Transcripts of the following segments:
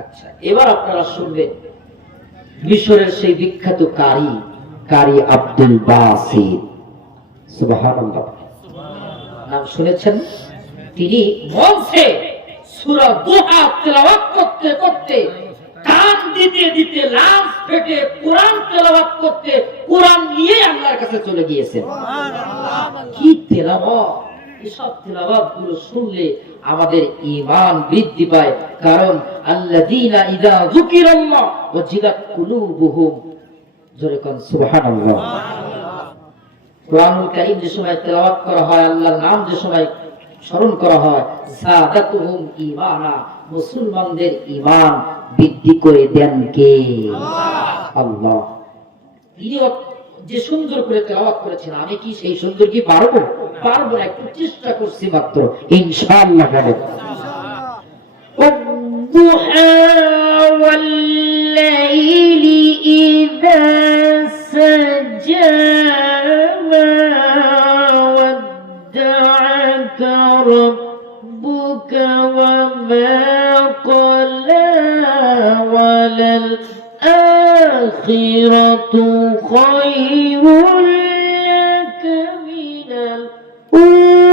আচ্ছা এবার আপনারা শুনবেন। মিশরের সেই বিখ্যাত কারি কারি আব্দুল বাসির। সুবহানাল্লাহ। নাম শুনেছেন? তিনি সূরা দুহা তেলাওয়াত করতে করতে কান দিতে দিতে লাশ ফেটে কোরআন তেলাওয়াত করতে কোরআন নিয়ে আল্লাহর কাছে চলে গিয়েছেন। কি তেলাওয়াত? এসব তেলাওয়াতগুলো শুনলে আমাদের ঈমান বৃদ্ধি পায়। কারণ আল্লাযীনা ইযা যুকিরাল্লাহ ওয়াজিলাত কুলুবুহুম। জোরে কোন সুবহানাল্লাহ। কোরআনুল কারীম যে সময় তেলাওয়াত করা হয় আল্লাহর নাম যে সময় স্মরণ করা হয় ঈমানা। মুসলমানদের ঈমান বৃদ্ধি করে দেন কে? আল্লাহ। তিনিও যে সুন্দর করে তেলাওয়াত করেছেন আমি কি সেই সুন্দর কি পারবো পারবো না একটু চেষ্টা করছি মাত্র ইনশাআল্লাহ বলেন والضحى والليل إذا سجى ما ودعك ربك وما قلى وللآخرة خير لك من الأولى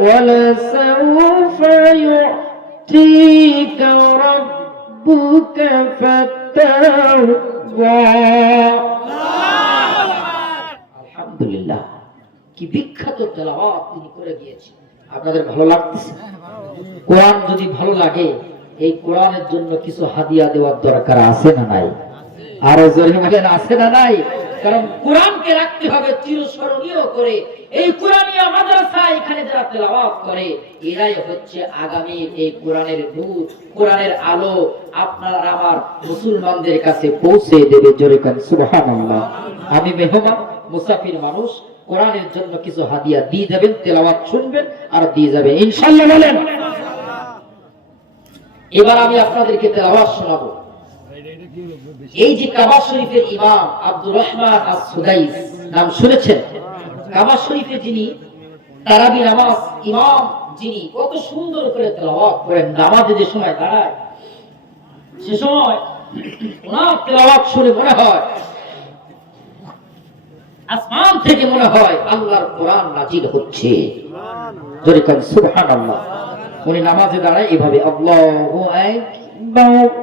ولسوف يعطيك ربك فترضى আলহামদুলিল্লাহ কি বিখ্যাত তেলাওয়াত তিনি করে গিয়েছেন আপনাদের ভালো লাগতেছে কোরআন যদি ভালো লাগে এই কোরআনের জন্য কিছু হাদিয়া দেওয়ার দরকার আছে না নাই আছে না নাই? কারণ কোরআনকে রাখতে হবে চিরস্মরণীয় করে। এই মাদ্রাসা, এখানে যারা তেলাওয়াত করে, এরাই হচ্ছে আগামী এই কোরআনের নূর কোরআনের আলো। আপনার আমার মুসলমানদের কাছে পৌঁছে দেবে জোরে কান, সুবহানাল্লাহ। আমি মেহমান, মুসাফির মানুষ, কোরআনের জন্য কিছু হাদিয়া দিয়ে যাবেন, তেলাওয়াত শুনবেন আর দিয়ে যাবেন। ইনশাআল্লাহ বলেন। এবার আমি আপনাদেরকে তেলাওয়াত শোনাবো। এই যে কাবা শরীফের ইমাম আব্দুর রহমান আস-সুদাইস নাম শুনেছেন? কাবা যিনি তারাবি নামাজ, ইমাম যিনি, কত সুন্দর করে তেলাওয়াত করেন, নামাজে যে সময় দাঁড়ায়, সে সময় ওনার তেলাওয়াত শুনে মনে হয়, আসমান থেকে মনে হয় আল্লাহর কোরআন নাজিল হচ্ছে। সুবহানাল্লাহ। উনি নামাজে দাঁড়ায় এভাবে, আল্লাহু আকবার।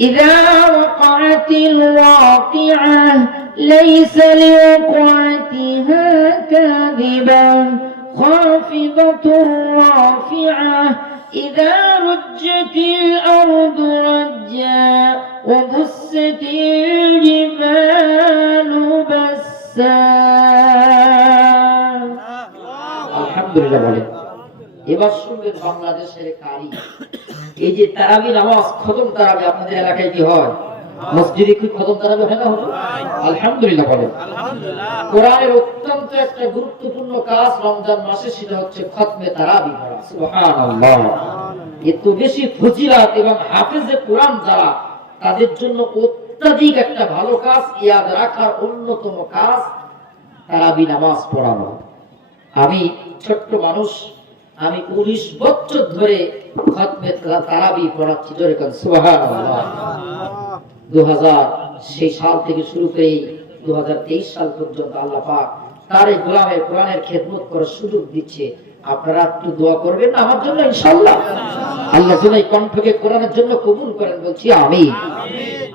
إذا وقعت الواقعة ليس لوقعتها كاذبا خافضة رافعة. إذا رجت الأرض رجا وبست الجبال بسا. الحمد لله এবার শুনবেন বাংলাদেশের কারি। এই যে খতম তারাবি আপনাদের এলাকায় কি হয়? মসজিদে কি খতম তারাবি হয় না হলো? আলহামদুলিল্লাহ বলেন। কোরআনের অত্যন্ত একটা গুরুত্বপূর্ণ কাজ রমজান মাসে সেটা হচ্ছে খতমে তারাবি সুবহানাল্লাহ। এত বেশি ফজিলাত এবং হাফেজে কোরআন যারা তাদের জন্য অত্যাধিক একটা ভালো কাজ ইয়াদ রাখার অন্যতম কাজ তারাবি নামাজ পড়ানো। আমি ছোট্ট মানুষ আমি উনিশ বছর ধরে খতমে তারাবি পড়াচ্ছি জোরে কান সুবহানাল্লাহ। দু সেই সাল থেকে শুরু করে দু সাল পর্যন্ত আল্লাহ পাক তার এই গোলামের কোরআনের খেদমত করার সুযোগ দিচ্ছে। আপনারা একটু দোয়া করবেন আমার জন্য ইনশাল্লাহ আল্লাহ যেন এই কণ্ঠকে কোরআনের জন্য কবুল করেন বলছি আমি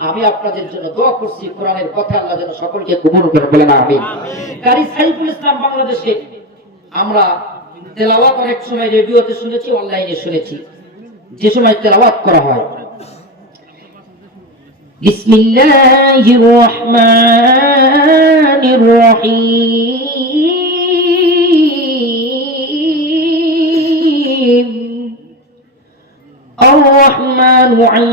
আমি আপনাদের জন্য দোয়া করছি কোরআনের কথা আল্লাহ যেন সকলকে কবুল করেন বলেন আমি কারি সাইফুল ইসলাম বাংলাদেশে আমরা তেলাওয়াত অনেক সময় রেডিওতে শুনেছি অনলাইনে শুনেছি যে সময় তেলাওয়াত করা হয় بسم الله الرحمن الرحيم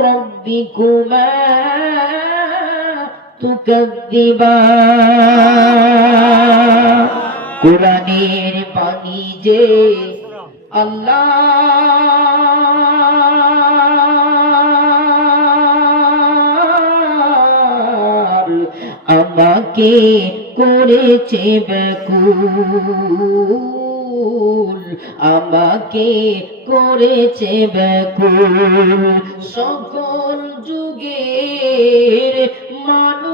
ربكما تكذبان কোরআনের পানি যে আল্লাহ আমাকে করেছে ব্যাকুল আমাকে করেছে ব্যাকুল। সকল যুগের মানুষ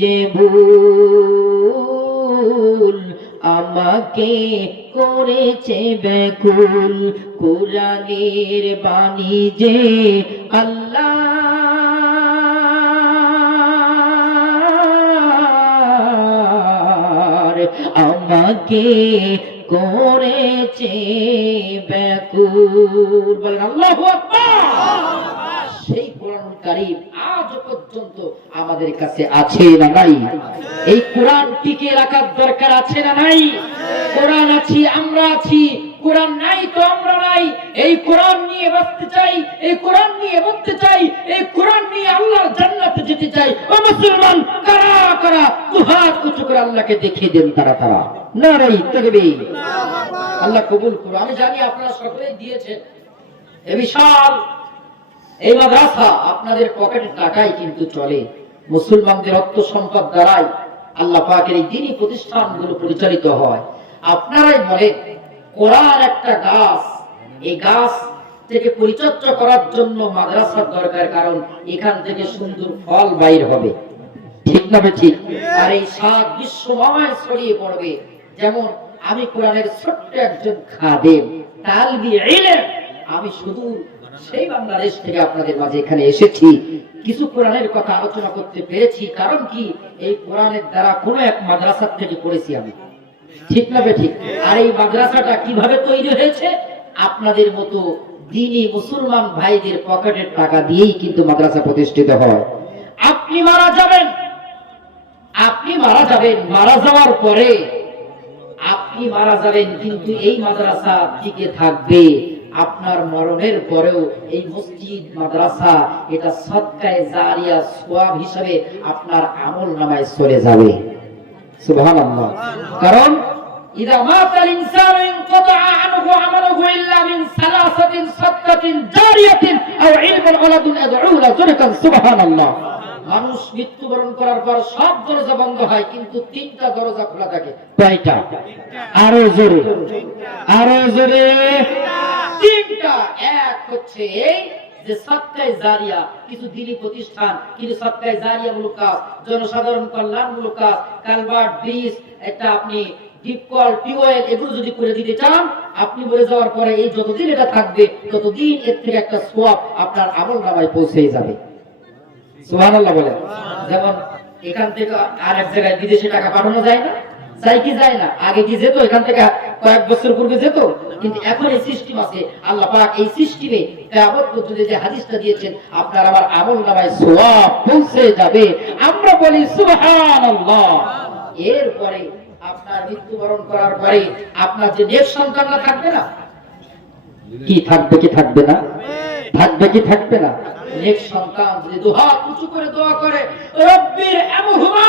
যে ভুল আমাকে করেছে ব্যাকুল। কোরআনের বাণী যে আল্লাহ আমাকে করেছে ব্যাকুল। আল্লাহু কারিম আজ পর্যন্ত আমাদের কাছে আছে না নাই? এই কোরআন টিকে রাখার দরকার আছে না নাই? কোরআন আছি, আমরা আছি, কোরআন নাই তো আমরা নাই। এই কোরআন নিয়ে বাঁচতে চাই, এই কোরআন নিয়ে বলতে চাই, এই কোরআন নিয়ে আল্লাহর জান্নাতে যেতে চাই। ও মুসলমান, কারা কারা দুহাত উঁচু করে আল্লাহকে দেখিয়ে দেন তারা তারা? না রাই তাকবীর। আল্লাহ কবুল করুন। আমি জানি আপনারা সকলেই দিয়েছেন। এ বিশাল এই মাদ্রাসা আপনাদের পকেটের টাকাই কিন্তু চলে। মুসলমানদের অর্থ সম্পদ দ্বারাই আল্লাহ পাকের এই দিনই প্রতিষ্ঠানগুলো পরিচালিত হয়। আপনারাই বলেন কোরআন একটা গাছ। এই গাছ থেকে পরিচর্যা করার জন্য মাদ্রাসার দরকার, কারণ এখান থেকে সুন্দর ফল বাইর হবে। ঠিক না ঠিক আর এই সাত বিশ্বময় ছড়িয়ে পড়বে। যেমন আমি কোরআনের ছোট্ট একজন খাদেম, তালবি আমি শুধু সেই বাংলাদেশ থেকে আপনাদের মাঝে এখানে এসেছি। কিছু কোরআনের কথা আলোচনা করতে পেরেছি। কারণ কি? এই কোরআনের দ্বারা কোনো এক মাদ্রাসার থেকে পড়েছি আমি। ঠিক না ঠিক আর এই মাদ্রাসাটা কীভাবে তৈরি হয়েছে? আপনাদের মতো দিনী মুসলমান ভাইদের পকেটের টাকা দিয়েই কিন্তু মাদ্রাসা প্রতিষ্ঠিত হয়। আপনি মারা যাবেন। আপনি মারা যাবেন। মারা যাওয়ার পরে আপনি মারা যাবেন কিন্তু এই মাদ্রাসা টিকে থাকবে। আপনার মরণের পরেও এই মসজিদ, মাদ্রাসা, এটা সৎকায় জারিয়া সোয়াব হিসাবে আপনার আমল নামায় চলে যাবে। কারণ মিন মানুষ মৃত্যুবরণ করার পর সব দরজা বন্ধ হয়, কিন্তু তিনটা দরজা খোলা থাকে। কয়টা? আরও জোরে। আরও জোরে। তিনটা। এক হচ্ছে এই যে সৎকায় জারিয়া, কিছু দিনী প্রতিষ্ঠান সৎকায় কাজ, জনসাধারণ কাজ ব্রিজ আপনি ডিপ কল, টিউবওয়েল, এগুলো যদি করে দিতে চান, আপনি যাওয়ার পরে এই যতদিন এটা থাকবে, ততদিন এর থেকে একটা সোয়াব আপনার আমল নামায় পৌঁছে যাবে। সুবহানাল্লাহ বলেন। যেমন এখান থেকে আর এক জায়গায় বিদেশে টাকা পাঠানো যায় না। যাই যায় না? আগে কি যেত? এখান থেকে কয়েক বছর পূর্বে যেত? কিন্তু এখন এই সিস্টেম আছে। আল্লাহ পাক এই সিস্টেমে যে হাদিসটা দিয়েছেন, আপনার আমার আমল নামায় সওয়াব পৌঁছে যাবে। আমরা বলি এরপরে আপনার মৃত্যুবরণ করার পরে আপনার যে নেক সন্তানরা থাকবে না? কি থাকবে কি থাকবে না? থাকবে কি থাকবে না? নেক সন্তান যদি দুহাত উঁচু করে দোয়া করে, রব্বির আমহুমা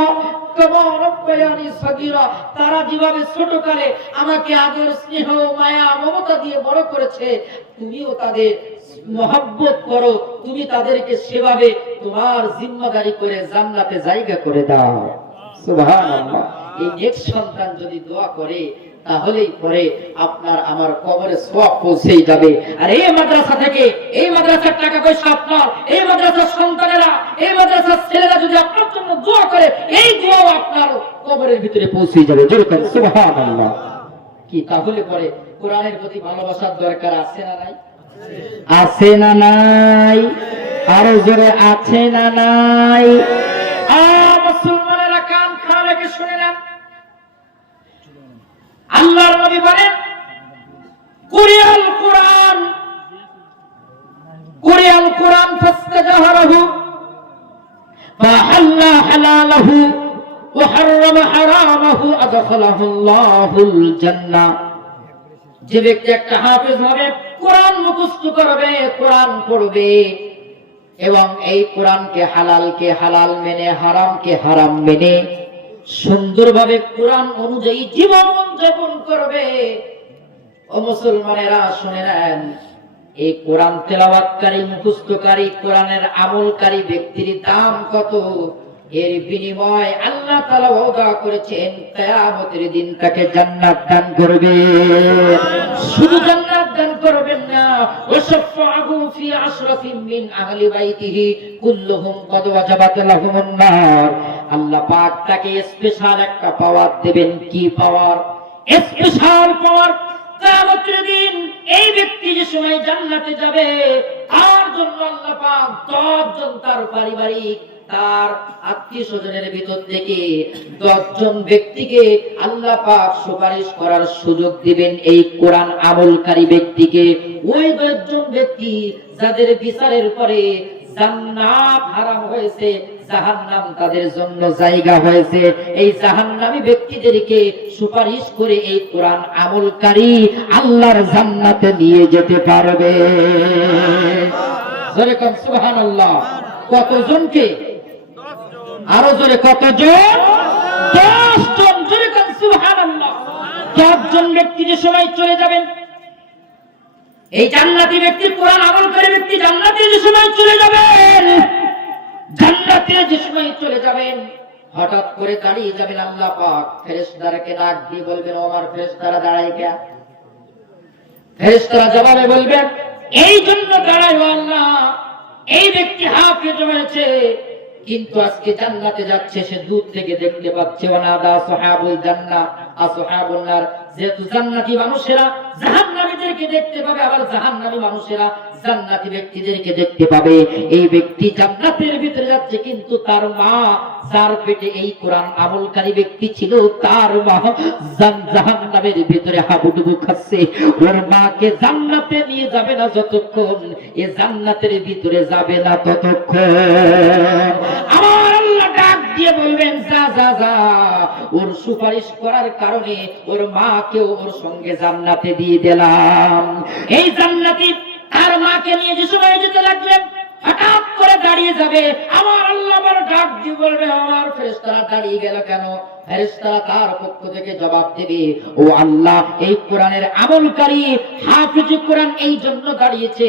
তারা যেভাবে আমাকে স্নেহ, মায়া, মমতা দিয়ে বড় করেছে, তুমিও তাদের মহব্বত করো, তুমি তাদেরকে সেভাবে তোমার জিম্মাদারি করে জান্নাতে জায়গা করে দাও। এই নেক্সট সন্তান যদি দোয়া করে তাহলেই পরে আপনার আমার কবরে সওয়াব পৌঁছেই যাবে। আর এই মাদ্রাসা থেকে, এই মাদ্রাসার টাকা পয়সা আপনার, এই মাদ্রাসার সন্তানেরা, এই মাদ্রাসার ছেলেরা যদি আপনার জন্য দোয়া করে, এই দোয়াও আপনার কবরের ভিতরে পৌঁছে যাবে। যেরকম সুবহানাল্লাহ। কি, তাহলে পরে কোরআনের প্রতি ভালোবাসার দরকার আছে না নাই? আছে না নাই? আরও জোরে, আছে না নাই আ মুসলমানেরা কান খাড়া রেখে শুনে নেন আল্লাহর নবী বলেন, কুরিয়াল কোরআন কুরিয়াল কোরআন ফাস্তাজাহারাহু ফাহাল্লা হালালাহু ওয়া হাররামা হারামাহু আদখালাহুল্লাহুল জান্নাহ। যে ব্যক্তি একটা হাফেজ হবে, কোরআন মুখস্থ করবে, কোরআন পড়বে এবং এই কোরআনকে হালালকে হালাল মেনে, হারামকে হারাম মেনে সুন্দরভাবে কোরআন অনুযায়ী জীবন যাপন করবে। ও মুসলমানেরা, শুনে নেন, এই কোরআন তেলাওয়াতকারী, মুখস্থকারী, কোরআনের আমলকারী ব্যক্তির দাম কত? এর বিনিময় আল্লাহ তাআলা ওয়াদা করেছেন, কিয়ামতের দিন তাকে জান্নাত দান করবে। শুধু জান্নাত দান করবেন না। ওয়াশফাহু ফি আশরাফিন মিন আহলি বাইতিহি কুল্লুহুম কদ ওয়াজাবাত লাহুমুন নার। আল্লাহ পাক তাকে স্পেশাল একটা পাওয়ার দেবেন। কি পাওয়ার স্পেশাল পাওয়ার কিয়ামতের দিন এই ব্যক্তি যে সময় জান্নাতে যাবে, তার জন্য আল্লাহ পাক দশজন তার পারিবারিক তার আত্মীয় স্বজনের ভিতর থেকে দশজন ব্যক্তিকে আল্লাহ পাক সুপারিশ করার সুযোগ দিবেন এই কোরআন আমলকারী ব্যক্তিকে। ওই দশজন ব্যক্তি যাদের বিচারের পরে জান্নাত হারাম হয়েছে, জাহান্নাম তাদের জন্য জায়গা হয়েছে। এই ব্যক্তিদেরকে সুপারিশ করে এই কোরআন আমলকারী আল্লাহর জান্নাতে নিয়ে যেতে পারবে। সুবহানাল্লাহ। কতজনকে আরও জোরে কতজন দশ জন জোরে দশজন ব্যক্তি যে সময় চলে যাবেন, এই জান্নাতি ব্যক্তি কোরআন আমল করে ব্যক্তি জান্নাতে যে সময় চলে যাবেন, জান্নাতে যে সময় চলে যাবেন, হঠাৎ করে দাঁড়িয়ে যাবেন আল্লাহ পাক। ফেরেশতারাকে ডাক দিয়ে বলবেন আমার ফেরেশতারা দাঁড়ায় কে? ফেরেশতারা জবাবে বলবেন, এই জন্য দাঁড়ায় আল্লাহ। এই ব্যক্তি হাফেজ হয়েছে কিন্তু আজকে জান্নাতে যাচ্ছে, সে দূর থেকে দেখতে পাচ্ছে, ওনাদা সাহাবুল জান্নাত। আসহাবুল নার যেহেতু জান্নাতি মানুষেরা, জাহান্নামীদেরকে দেখতে পাবে, আবার জাহান্নামী মানুষেরা জান্নাতি ব্যক্তিদেরকে দেখতে পাবে। এই ব্যক্তি জান্নাতের ভিতরে যাচ্ছে, কিন্তু তার মা যার পেটে এই কোরআন আমলকারী ব্যক্তি ছিল, তার মা জাহান্নামের ভিতরে হাবুডুবু খাচ্ছে। ওর মাকে জান্নাতে নিয়ে যাবে না যতক্ষণ, এ জান্নাতের ভিতরে যাবে না ততক্ষণ। আমার আল্লাহ ডাক দিয়ে বলবেন, যা যা যা। ওর সুপারিশ করার কারণে ওর মাকেও ওর সঙ্গে জান্নাতে দিয়ে দিলাম। এই জান্নাতি তার মাকে নিয়ে যে সময় যেতে লাগলেন, হঠাৎ করে দাঁড়িয়ে যাবে। আমার আল্লাহ ডাক দিয়ে বলবে, আমার ফেরেশতারা দাঁড়িয়ে গেল কেন? ফেরেশতারা তার পক্ষ থেকে জবাব দেবে, ও আল্লাহ, এই কোরআনের আমলকারী হাফিজ কোরআন এই জন্য দাঁড়িয়েছে।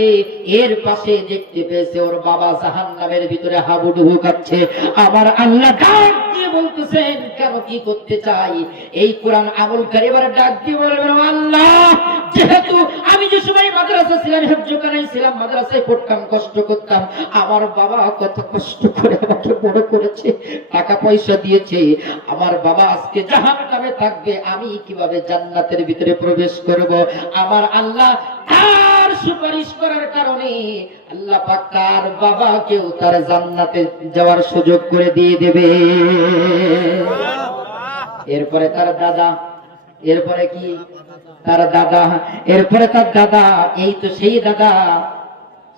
এর পাশে দেখতে পেয়েছে ওর বাবা জাহান্নামের ভিতরে হাবুডুবু কাচ্ছে আমার আল্লাহ ডাক দিয়ে বলতেছেন, কেন কি করতে চাই? এই কোরআন আমলকারী এবার ডাক দিয়ে বলবেন আল্লাহ যেহেতু আমি যে সময় মাদ্রাসা ছিলাম হেফজোখানায় ছিলাম মাদ্রাসায় পড়তাম কষ্ট করতাম। আমার বাবা কত কষ্ট করে আমাকে বড় করেছে টাকা পয়সা দিয়েছে। আমার বাবা আজকে জাহান নামে থাকবে আমি কীভাবে জান্নাতের ভিতরে প্রবেশ করব? আমার আল্লাহ তার সুপারিশ করার কারণে আল্লাহ পাক তার বাবাকেও তার জান্নাতে যাওয়ার সুযোগ করে দিয়ে দেবে। এরপরে তার দাদা এরপরে কি? তার দাদা, এরপরে তার দাদা, এই তো সেই দাদা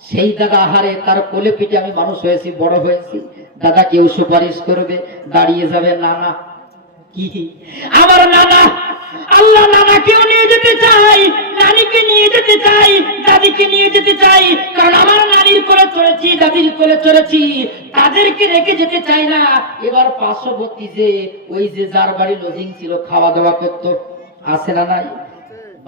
সেই দাদা হারে তার কোলে পিঠে আমি মানুষ হয়েছি, বড় হয়েছি। দাদা কেউ সুপারিশ করবে, দাঁড়িয়ে যাবে নানা। কি? আমার নানা, আল্লাহ নিয়ে যেতে চাই, নানিকে নিয়ে যেতে চাই, দাদিকে নিয়ে যেতে চাই, কারণ আমার নানির চড়েছি, দাদির তাদেরকে রেখে যেতে চাই না। এবার পার্শ্ববর্তী যে, ওই যে যার বাড়ি লজিং ছিল, খাওয়া দাওয়া করতো। আসে না নাই?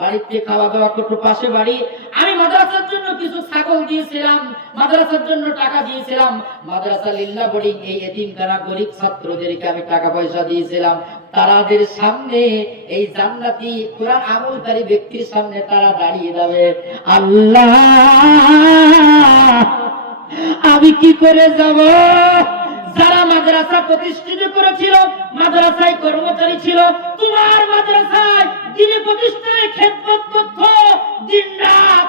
বাড়িতে খাওয়া দাওয়া করতো, পাশে বাড়ি। আমি মাদ্রাসার জন্য কিছু ছাগল দিয়েছিলাম, মাদ্রাসার জন্য টাকা দিয়েছিলাম। মাদ্রাসা লিল্লা বোর্ডিং এই এতিমখানা গরিব ছাত্রদেরকে আমি টাকা পয়সা দিয়েছিলাম। তারাদের সামনে, এই জান্নাতি কোরআন আমলকারী ব্যক্তির সামনে তারা দাঁড়িয়ে যাবে। আল্লাহ, আমি কি করে যাব? যারা মাদ্রাসা প্রতিষ্ঠিত করেছিল, মাদ্রাসায় কর্মচারী ছিল, তোমার মাদ্রাসায় যিনি প্রতিষ্ঠায় খেদমত করত দিন রাত